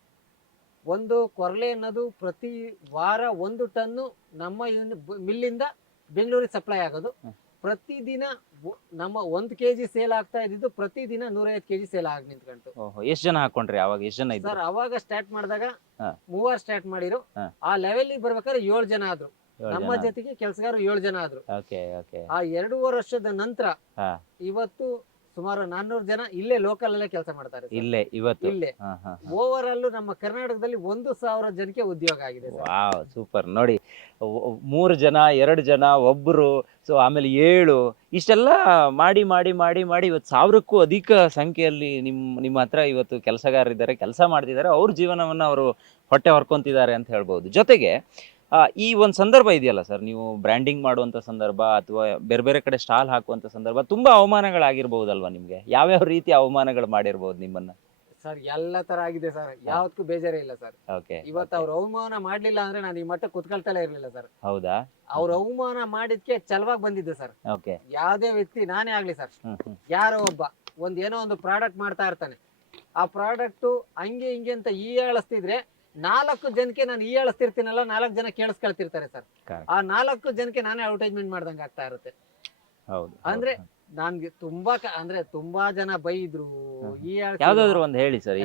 ಒಂದು ಕೊರಲೆ ಅನ್ನೋದು ಪ್ರತಿ ವಾರ ಒಂದು ಟನ್ನು ನಮ್ಮ ಮಿಲ್ಲಿಂದ ಬೆಂಗಳೂರಿಗೆ ಸಪ್ಲೈ ಆಗೋದು. ಪ್ರತಿದಿನ ನಮ್ಮ ಒಂದು ಕೆ ಜಿ ಸೇಲ್ ಆಗ್ತಾ ಇದ್ದಿದ್ದು ಪ್ರತಿದಿನ ನೂರೈವತ್ತು ಕೆಜಿ ಸೇಲ್ ಆಗಿ ನಿಂತ್ಕೊಂತು ಓಹೋ ಎಷ್ಟು ಜನ ಹಾಕೊಂಡ್ರಿ ಅವಾಗ? ಎಷ್ಟು ಜನ ಇದ್ರು? ಸರ್ ಅವಾಗ ಸ್ಟಾರ್ಟ್ ಮಾಡಿದಾಗ ಮೂವರ್ ಮೂವರು ಸ್ಟಾರ್ಟ್ ಮಾಡಿರು. ಹಾ. ಆ ಲೆವೆಲ್ ಬರ್ಬೇಕಾದ್ರೆ ಏಳು ಜನ ಆದ್ರು. ನಮ್ಮ ಜೊತೆಗೆ ಕೆಲಸಗಾರರು ಏಳು ಜನ ಆದ್ರು. ಓಕೆ ಓಕೆ ಆ ಎರಡೂವರೆ ವರ್ಷದ ನಂತರ ಹಾ. ಇವತ್ತು ಸುಮಾರು ನಾನ್ನೂರು ಜನ ಇಲ್ಲೇ ಲೋಕಲ್ ಅಲ್ಲೇ ಕೆಲಸ ಮಾಡ್ತಾರೆ. ಇಲ್ಲೇ ಇವತ್ತು. ಇಲ್ಲೇ. ಹಾ ಹಾ ಓವರ್ ಆಲ್ ನಮ್ಮ ಕರ್ನಾಟಕದಲ್ಲಿ ಒಂದು ಸಾವಿರ ಜನಕ್ಕೆ ಉದ್ಯೋಗ ಆಗಿದೆ ವಾವ್ ಸೂಪರ್ ನೋಡಿ ಒ- ಮೂರು ಜನ ಎರಡು ಜನ ಒಬ್ರು ಸೊ ಆಮೇಲೆ ಏಳು ಇಷ್ಟೆಲ್ಲ ಮಾಡಿ ಮಾಡಿ ಮಾಡಿ ಮಾಡಿ ಇವತ್ತು ಸಾವಿರಕ್ಕೂ ಅಧಿಕ ಸಂಖ್ಯೆಯಲ್ಲಿ ನಿಮ್ ನಿಮ್ಮ ಹತ್ರ ಇವತ್ತು ಕೆಲಸಗಾರರಿದ್ದಾರೆ ಕೆಲಸ ಮಾಡ್ತಿದ್ದಾರೆ ಅವ್ರ ಜೀವನವನ್ನ ಅವರು ಹೊಟ್ಟೆ ಹೊರ್ಕೊಂತಿದ್ದಾರೆ ಅಂತ ಹೇಳ್ಬೋದು. ಜೊತೆಗೆ ಆ, ಈ ಒಂದು ಸಂದರ್ಭ ಇದೆಯಲ್ಲ ಸರ್? ನೀವು ಬ್ರ್ಯಾಂಡಿಂಗ್ ಮಾಡುವಂಥ ಸಂದರ್ಭ ಅಥವಾ ಬೇರೆ ಬೇರೆ ಕಡೆ ಸ್ಟಾಲ್ ಹಾಕುವಂಥ ಸಂದರ್ಭ ತುಂಬಾ ಅವಮಾನಗಳಾಗಿರ್ಬಹುದಲ್ವಾ ನಿಮಗೆ? ಯಾವ್ಯಾವ ರೀತಿ ಅವಮಾನಗಳು ಮಾಡಿರ್ಬೋದು ನಿಮ್ಮನ್ನ? ಸರ್ ಎಲ್ಲ ತರ ಆಗಿದೆ ಸರ್. ಯಾವತ್ತೂ ಬೇಜಾರೇ ಇಲ್ಲ ಸರ್. ಓಕೆ ಇವತ್ತು ಅವ್ರ ಅವಮಾನ ಮಾಡ್ಲಿಲ್ಲ ಅಂದ್ರೆ ನಾನು ಈ ಮಟ್ಟ ಕುತ್ಕೊಳ್ತಲೇ ಇರ್ಲಿಲ್ಲ ಸರ್. ಹೌದಾ? ಅವ್ರ ಅವಮಾನ ಮಾಡಿದ್ಕೆ ಚಲವಾಗಿ ಬಂದಿದ್ದೆ ಸರ್. ಓಕೆ. ಯಾವ್ದೇ ವ್ಯಕ್ತಿ ನಾನೇ ಆಗ್ಲಿ ಸರ್. ಹ್ಮ್ ಹ್ಮ್. ಯಾರೋ ಒಬ್ಬ ಒಂದ್ ಏನೋ ಒಂದು ಪ್ರಾಡಕ್ಟ್ ಮಾಡ್ತಾ ಇರ್ತಾನೆ. ಆ ಪ್ರಾಡಕ್ಟ್ ಹಂಗೆ ಹಿಂಗೆ ಅಂತ ಈ ಹೇಳಿಸ್ತಿದ್ರೆ ನಾಲ್ಕು ಜನಕ್ಕೆ ನಾನು ಈ ಹೇಳಿಸ್ತಿರ್ತೀನಲ್ಲ ನಾಲ್ಕು ಜನ ಕೇಳಿಸ್ಕೊಳ್ತಿರ್ತಾರೆ ಸರ್. ಆ ನಾಲ್ಕು ಜನಕ್ಕೆ ನಾನೇ ಅಡ್ವರ್ಟೈಸ್ಮೆಂಟ್ ಮಾಡ್ದಂಗೆ ಆಗ್ತಾ ಇರುತ್ತೆ. ಹೌದು ಅಂದ್ರೆ ನನ್ಗೆ ತುಂಬಾ ಕ- ಅಂದ್ರೆ ತುಂಬಾ ಜನ ಬೈದ್ರು. ಈ. ಯಾವ್ದಾದ್ರು ಒಂದು ಹೇಳಿ ಸರ್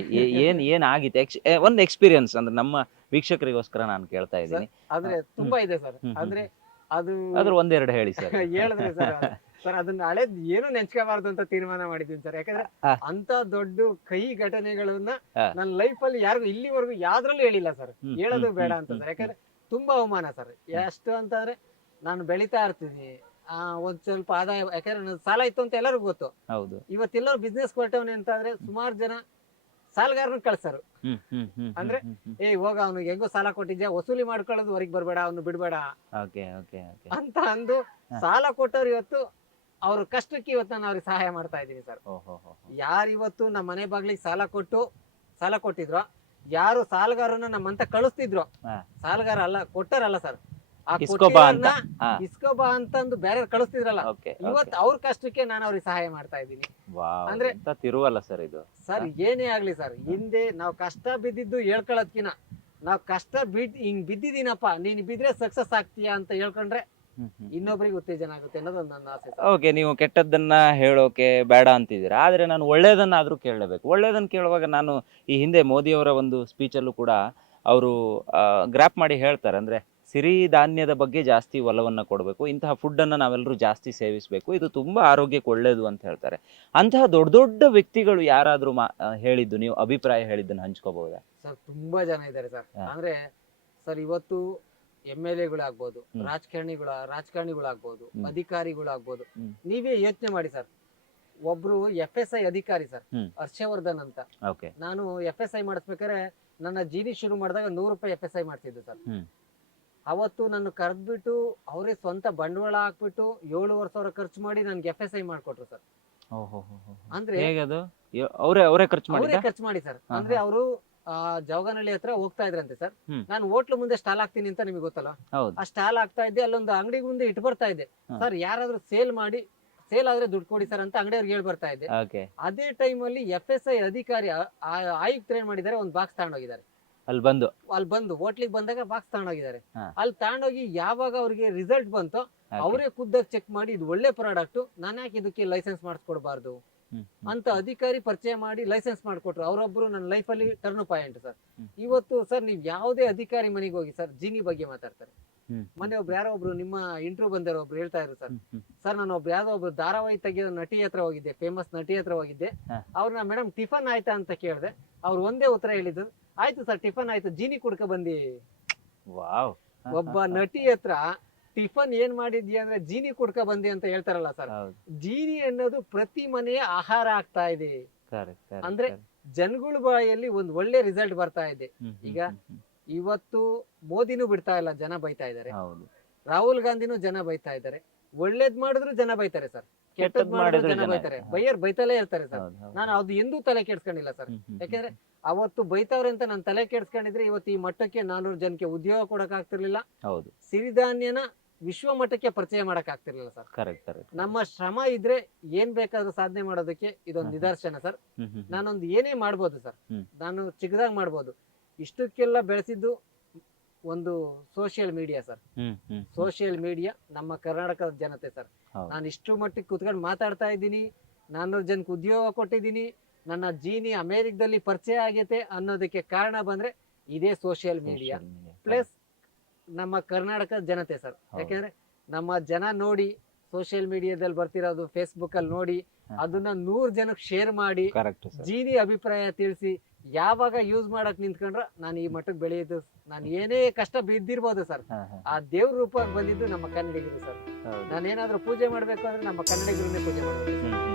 ಏನ್ ಏನ್ ಆಗಿತ್ತು? ಎಕ್ಸ್ ಒಂದು ಎಕ್ಸ್ಪೀರಿಯನ್ಸ್ ಅಂದ್ರೆ ನಮ್ಮ ವೀಕ್ಷಕರಿಗೋಸ್ಕರ ನಾನು ಕೇಳ್ತಾ ಇದ್ದೀನಿ. ಅಂದ್ರೆ ತುಂಬಾ ಇದೆ ಸರ್. ಹ್ಮ್, ಹ್ಮ್, ಅಂದ್ರೆ ಅದು ಅದ್ರ ಒಂದೆರಡು ಹೇಳಿ ಸರ್. ಹೇಳಿದ್ರೆ ಸರ್ ಸರ್ ಅದನ್ನ ಹಳೇದ್ ಏನು ನೆನ್ಸ್ಕೋಬಾರ್ದು ಅಂತ ತೀರ್ಮಾನ ಮಾಡಿದ್ದೀನಿ ಸರ್ ಯಾಕಂದ್ರೆ ಅಂತ ದೊಡ್ಡ ಕೈ ಘಟನೆಗಳನ್ನ. ನನ್ನ ಲೈಫ್ ಅಲ್ಲಿ ಯಾರಿಗೂ ಇಲ್ಲಿವರೆಗೂ ಯಾವ್ದ್ರಲ್ಲೂ ಹೇಳಿಲ್ಲ ಸರ್ ಹೇಳೋದು ಬೇಡ ಅಂತಂದ್ರೆ ಅಂತ ಸರ್ ಯಾಕಂದ್ರೆ ತುಂಬಾ ಅವಮಾನ ಸರ್ ಎಷ್ಟು ಅಂತಂದ್ರೆ ನಾನು ಬೆಳಿತಾ ಇರ್ತೀನಿ. ಆ ಒಂದ್ ಸ್ವಲ್ಪ ಆದಾಯ ಯಾಕಂದ್ರೆ ಸಾಲ ಇತ್ತು ಅಂತ ಎಲ್ಲರಿಗೂ ಗೊತ್ತು. ಹೌದು. ಇವತ್ತೆಲ್ಲರೂ ಬಿಸ್ನೆಸ್ ಕೊಟ್ಟವನೇ ಅಂತಂದ್ರೆ ಸುಮಾರು ಜನ ಸಾಲಗಾರನ ಕಳ್ಸರು. ಅಂದ್ರೆ ಏ ಹೋಗ ಅವ್ನಿಗೆ ಹೆಂಗೋ ಸಾಲ ಕೊಟ್ಟಿದ್ಯಾ? ವಸೂಲಿ ಮಾಡ್ಕೊಳ್ಳೋದು ಹೊರಗೆ ಬರ್ಬೇಡ ಅವ್ನು ಬಿಡ್ಬೇಡ. ಅಂತ ಅಂದು ಸಾಲ ಕೊಟ್ಟವ್ರು ಇವತ್ತು ಅವ್ರ ಕಷ್ಟಕ್ಕೆ ಇವತ್ತು ನಾನು ಅವ್ರಿಗೆ ಸಹಾಯ ಮಾಡ್ತಾ ಇದ್ದೀನಿ ಸರ್. ಯಾರು ಇವತ್ತು ನಮ್ಮ ಮನೆ ಬಾಗ್ಲಿಗೆ ಸಾಲ ಕೊಟ್ಟು ಸಾಲ ಕೊಟ್ಟಿದ್ರು ಯಾರು ಸಾಲಗಾರನ ನಮ್ಮಂತ ಕಳಿಸ್ತಿದ್ರು. ಸಾಲಗಾರ ಅಲ್ಲ ಕೊಟ್ಟಾರಲ್ಲ ಸರ್. ಇಸ್ಕೋಬಾ. ಅಂತಂದು ಬೇರೆ ಕಳಿಸ್ತಿದ್ರಲ್ಲ. ಇವತ್ತು ಅವ್ರ ಕಷ್ಟಕ್ಕೆ ನಾನು ಅವ್ರಿಗೆ ಸಹಾಯ ಮಾಡ್ತಾ ಇದ್ದೀನಿ. ಅಂದ್ರೆ- ತಿರುವಲ್ಲ ಸರ್ ಇದು. ಸರ್ ಏನೇ ಆಗ್ಲಿ ಸರ್ ಹಿಂದೆ ನಾವು ಕಷ್ಟ ಬಿದ್ದಿದ್ದು ಹೇಳ್ಕೊಳ್ಳೋದ್ಕಿನ ನಾವ್ ಕಷ್ಟ ಬಿದ್ ಹಿಂಗ್ ಬಿದ್ದಿದ್ದೀನಪ್ಪ ನೀನ್ ಬಿದ್ರೆ ಸಕ್ಸಸ್ ಆಗ್ತೀಯಾ ಅಂತ ಹೇಳ್ಕೊಂಡ್ರೆ ಇನ್ನೊಬ್ರಿಗೆ ಉತ್ತೇಜನ ಆಗುತ್ತೆ ಅನ್ನೋದು ನನ್ನ ಆಸೆ ಸರ್. ಓಕೆ ನೀವು ಕೆಟ್ಟದ್ದನ್ನ ಹೇಳೋಕೆ ಬೇಡ ಅಂತಿದ್ದೀರಾ? ಆದ್ರೆ ನಾನು ಒಳ್ಳೇದನ್ನಾದರೂ ಕೇಳಬೇಕು ಒಳ್ಳೇದನ್ನ ಕೇಳುವಾಗ ನಾನು ಈ ಹಿಂದೆ ಮೋದಿಯವರ ಒಂದು ಸ್ಪೀಚಲ್ಲೂ ಕೂಡ ಅವರು ಗ್ರಾಪ್ ಮಾಡಿ ಹೇಳ್ತಾರೆ. ಅಂದ್ರೆ ಸಿರಿಧಾನ್ಯದ ಬಗ್ಗೆ ಜಾಸ್ತಿ ಒಲವನ್ನು ಕೊಡಬೇಕು. ಇಂತಹ ಫುಡ್ಡನ್ನು ನಾವೆಲ್ಲರೂ ಜಾಸ್ತಿ ಸೇವಿಸಬೇಕು. ಇದು ತುಂಬ ಆರೋಗ್ಯಕ್ಕೆ ಒಳ್ಳೆಯದು ಅಂತ ಹೇಳ್ತಾರೆ. ಅಂತಹ ದೊಡ್ಡ ದೊಡ್ಡ ವ್ಯಕ್ತಿಗಳು ಯಾರಾದರೂ ಮಾ ಆ, ಹೇಳಿದ್ದು ನೀವು ಅಭಿಪ್ರಾಯ ಹೇಳಿದ್ದನ್ನು ಹಂಚ್ಕೋಬಹುದಾ? ಸರ್ ತುಂಬಾ ಜನ ಇದ್ದಾರೆ ಸರ್. ಹಾ. ಅಂದ್ರೆ ಸರ್ ಇವತ್ತು ಎಂ ಎಲ್ ಎಗಳಾಗ್ಬೋದು. ರಾಜಕಾರಣಿಗಳ ರಾಜಕಾರಣಿಗಳಾಗ್ಬೋದು. ಅಧಿಕಾರಿಗಳಾಗ್ಬೋದು. ನೀವೇ ಯೋಚನೆ ಮಾಡಿ ಸರ್. ಒಬ್ರು ಎಫ್ ಎಸ್ ಐ ಅಧಿಕಾರಿ ಸರ್. ಹರ್ಷವರ್ಧನ್ ಅಂತ. ನಾನು ಎಫ್ ಎಸ್ ಐ ಮಾಡಿಸ್ಬೇಕಾದ್ರೆ ನನ್ನ ಜೀನಿ ಶುರು ಮಾಡಿದಾಗ ನೂರು ರೂಪಾಯಿ ಎಫ್ ಎಸ್ ಐ ಮಾಡ್ತಿದ್ದೆ ಸರ್. ಅವತ್ತು ನನ್ನ ಕರೆದ್ಬಿಟ್ಟು ಅವರೇ ಸ್ವಂತ ಬಂಡವಾಳ ಹಾಕ್ಬಿಟ್ಟು ಏಳುವರೆ ಸಾವಿರ ಖರ್ಚು ಮಾಡಿ ನನ್ಗೆ ಎಫ್ ಎಸ್ ಐ ಮಾಡ್ಕೊಟ್ರು ಸರ್. ಅಂದ್ರೆ ಅವರೇ ಅವರೇ ಖರ್ಚು ಮಾಡಿ ಸರ್. ಅಂದ್ರೆ ಅವರು ಜವಗನಹಳ್ಳಿ ಹತ್ರ ಹೋಗ್ತಾ ಇದ್ರಂತೆ ಸರ್ ಹ್ಮ್. ನಾನು ಹೋಟ್ಲು ಮುಂದೆ ಸ್ಟಾಲ್ ಹಾಕ್ತೀನಿ ಅಂತ ನಿಮಗೆ ಗೊತ್ತಲ್ಲ ಹೌದು ಆ ಸ್ಟಾಲ್ ಆಗ್ತಾ ಇದ್ದೆ ಅಲ್ಲೊಂದು ಅಂಗಡಿ ಮುಂದೆ ಇಟ್ಟು ಬರ್ತಾ ಇದ್ದೆ ಹಾ. ಸರ್ ಯಾರಾದ್ರೂ ಸೇಲ್ ಮಾಡಿ ಸೇಲ್ ಆದ್ರೆ ದುಡ್ಡು ಕೊಡಿ ಸರ್ ಅಂತ ಅಂಗಡಿಯವ್ರಿಗೆ ಹೇಳಿ ಬರ್ತಾ ಇದ್ದೆ ಓಕೆ ಅದೇ ಟೈಮ್ ಅಲ್ಲಿ ಎಫ್ ಎಸ್ ಐ ಅಧಿಕಾರಿ ಆ- ಆ- ಆಯುಕ್ತರು ಏನ್ ಮಾಡಿದ್ದಾರೆ ಒಂದು ಬಾಕ್ಸ್ ತಗೊಂಡೋಗಿದ್ದಾರೆ ಅಲ್ಲಿ ಬಂದು ಅಲ್ಲಿ ಬಂದು ಹೋಟ್ಲಿಗೆ ಬಂದಾಗ ಬಾಕ್ಸ್ ತಗೊಂಡೋಗಿದ್ದಾರೆ ಹಾ. ಅಲ್ಲಿ ತಗೊಂಡೋಗಿ ಯಾವಾಗ ಅವ್ರಿಗೆ ರಿಸಲ್ಟ್ ಬಂತೋ Okay. ಅವರೇ ಖುದ್ದಾಗಿ ಚೆಕ್ ಮಾಡಿ ಇದು ಒಳ್ಳೆ ಪ್ರಾಡಕ್ಟ್ ನಾನು ಯಾಕೆ ಇದಕ್ಕೆ ಲೈಸೆನ್ಸ್ ಮಾಡಿಸ್ಕೊಡ್ಬಾರ್ದು. ಅಂತ ಅಧಿಕಾರಿ ಪರಿಚಯ ಮಾಡಿ ಲೈಸೆನ್ಸ್ ಮಾಡಿಕೊಟ್ರು. ಅವರೊಬ್ರು ನನ್ನ ಲೈಫಲ್ಲಿ ಟರ್ನ್ ಪಾಯಿಂಟ್ ಸರ್. ಇವತ್ತು ಸರ್ ನೀವು ಯಾವುದೇ ಅಧಿಕಾರಿ ಮನೆಗೆ ಹೋಗಿ ಸರ್ ಜೀನಿ ಬಗ್ಗೆ ಮಾತಾಡ್ತಾರೆ. ಮನೆ ಒಬ್ರು ಯಾರೋ ಒಬ್ರು ನಿಮ್ಮ ಇಂಟರ್ವ್ಯೂ ಬಂದಿರೋ ಒಬ್ರು ಹೇಳ್ತಾ ಇದ್ರು ಸರ್. ಸರ್ ನಾನು ಒಬ್ರು ಯಾರೋ ಒಬ್ರು ಧಾರಾವಾಹಿ ತೆಗೆಯೋ ನಟಿ ಹತ್ರ ಹೋಗಿದ್ದೆ ಫೇಮಸ್ ನಟಿ ಹತ್ರ ಹೋಗಿದ್ದೆ. ಅವ್ರನ್ನ ಮೇಡಮ್ ಟಿಫನ್ ಆಯ್ತಾ ಅಂತ ಕೇಳಿದೆ. ಅವ್ರು ಒಂದೇ ಉತ್ತರ ಹೇಳಿದ್ರು ಆಯ್ತು ಸರ್ ಟಿಫನ್ ಆಯ್ತು ಜೀನಿ ಕುಡ್ಕ ಬಂದಿ. ಒಬ್ಬ. ನಟಿ ಹತ್ರ ಟಿಫನ್ ಏನ್ ಮಾಡಿದ್ಯಾ ಅಂದ್ರೆ ಜೀನಿ ಕುಡ್ಕ ಬಂದಿ ಅಂತ ಹೇಳ್ತಾರಲ್ಲ ಸರ್. ಹೌದು. ಜೀನಿ ಅನ್ನೋದು ಪ್ರತಿ ಮನೆಯ ಆಹಾರ ಆಗ್ತಾ ಇದೆ. ಅಂದ್ರೆ. ಜನಗಳ ಬಾಯಲ್ಲಿ ಒಂದ್ ಒಳ್ಳೆ ರಿಸಲ್ಟ್ ಬರ್ತಾ ಇದೆ. ಈಗ. ಇವತ್ತು ಮೋದಿನೂ ಬಿಡ್ತಾ ಇಲ್ಲ ಜನ ಬೈತಾ ಇದ್ದಾರೆ. ಹೌದು. ರಾಹುಲ್ ಗಾಂಧಿನೂ ಜನ ಬೈತಾ ಇದ್ದಾರೆ. ಒಳ್ಳೇದ್ ಮಾಡಿದ್ರು ಜನ ಬೈತಾರೆ ಸರ್. ಕೆಟ್ಟದ್ ಮಾಡಿದ್ರು ಜನ ಬೈತಾರೆ. ಬೈಯರ್ ಬೈತಲೇ ಇರ್ತಾರೆ ಸರ್. ಹೌದು, ಹೌದು. ನಾನು ಅದು ಎಂದೂ ತಲೆ ಕೆಡ್ಸ್ಕೊಂಡಿಲ್ಲ ಸರ್. ಯಾಕಂದ್ರೆ ಹ್ಮ್, ಹ್ಮ್, ಯಾಕೆಂದ್ರೆ ಅವತ್ತು ಬೈತಾವ್ರೆ ಅಂತ ನಾನು ತಲೆ ಕೆಡ್ಸ್ಕೊಂಡಿದ್ರೆ ಇವತ್ತು ಈ ಮಟ್ಟಕ್ಕೆ ನಾನೂರು ಜನಕ್ಕೆ ಉದ್ಯೋಗ ಕೊಡಕ್ ಆಗ್ತಿರ್ಲಿಲ್ಲ ಹೌದು. ಸಿರಿಧಾನ್ಯನ ವಿಶ್ವ ಮಟ್ಟಕ್ಕೆ ಪರಿಚಯ ಮಾಡಕ್ ಆಗ್ತಿರ್ಲಿಲ್ಲ ಸರ್. ಕರೆಕ್ಟ್ ಕರೆಕ್ಟ್ ನಮ್ಮ ಶ್ರಮ ಇದ್ರೆ ಏನ್ ಬೇಕಾದ್ರೂ ಸಾಧನೆ ಮಾಡೋದಕ್ಕೆ ಇದೊಂದು ನಿದರ್ಶನ ಸರ್. ನಾನೊಂದು ಏನೇ ಮಾಡ್ಬೋದು ಸರ್. ನಾನು ಚಿಕ್ಕದಾಗಿ ಮಾಡ್ಬೋದು. ಇಷ್ಟಕ್ಕೆಲ್ಲ ಬೆಳೆಸಿದ್ದು ಒಂದು social media sir. Social media ನಮ್ಮ ಕರ್ನಾಟಕದ ಜನತೆ ಸರ್. ನಾನು ಇಷ್ಟು ಮಟ್ಟಿಗೆ ಕುತ್ಕೊಂಡು ಮಾತಾಡ್ತಾ ಇದ್ದೀನಿ. ನಾನ್ನೂರು ಜನಕ್ಕೆ ಉದ್ಯೋಗ ಕೊಟ್ಟಿದ್ದೀನಿ. ನನ್ನ ಜೀನಿ ಅಮೆರಿಕದಲ್ಲಿ ಪರಿಚಯ ಆಗೈತೆ ಅನ್ನೋದಕ್ಕೆ ಕಾರಣ ಬಂದ್ರೆ ಇದೇ ಸೋಷಿಯಲ್ ಮೀಡಿಯಾ ಪ್ಲಸ್ ನಮ್ಮ ಕರ್ನಾಟಕದ ಜನತೆ ಸರ್. ಯಾಕೆಂದ್ರೆ ನಮ್ಮ ಜನ ನೋಡಿ ಸೋಷಿಯಲ್ ಮೀಡಿಯಾದಲ್ಲಿ ಬರ್ತಿರೋದು ಫೇಸ್ಬುಕ್ ಅಲ್ಲಿ ನೋಡಿ ಅದನ್ನ ನೂರ್ ಜನಕ್ಕೆ ಶೇರ್ ಮಾಡಿ ಜೀನಿ ಅಭಿಪ್ರಾಯ ತಿಳಿಸಿ ಯಾವಾಗ ಯೂಸ್ ಮಾಡಕ್ ನಿಂತ್ಕೊಂಡ್ರ ನಾನು ಈ ಮಟ್ಟಕ್ಕೆ ಬೆಳೆಯೋದು ನಾನು ಏನೇ ಕಷ್ಟ ಬಿದ್ದಿರ್ಬೋದು ಸರ್. ಆ ದೇವ್ರ ರೂಪ ಬಂದಿದ್ದು ನಮ್ಮ ಕನ್ನಡಿಗರು ಸರ್. ನಾನು ನಾನೇನಾದ್ರೂ ಪೂಜೆ ಮಾಡ್ಬೇಕು ಅಂದ್ರೆ ನಮ್ಮ ಕನ್ನಡಿಗರನ್ನೇ ಪೂಜೆ ಮಾಡ್ಬೇಕು. ಹ್ಮ್.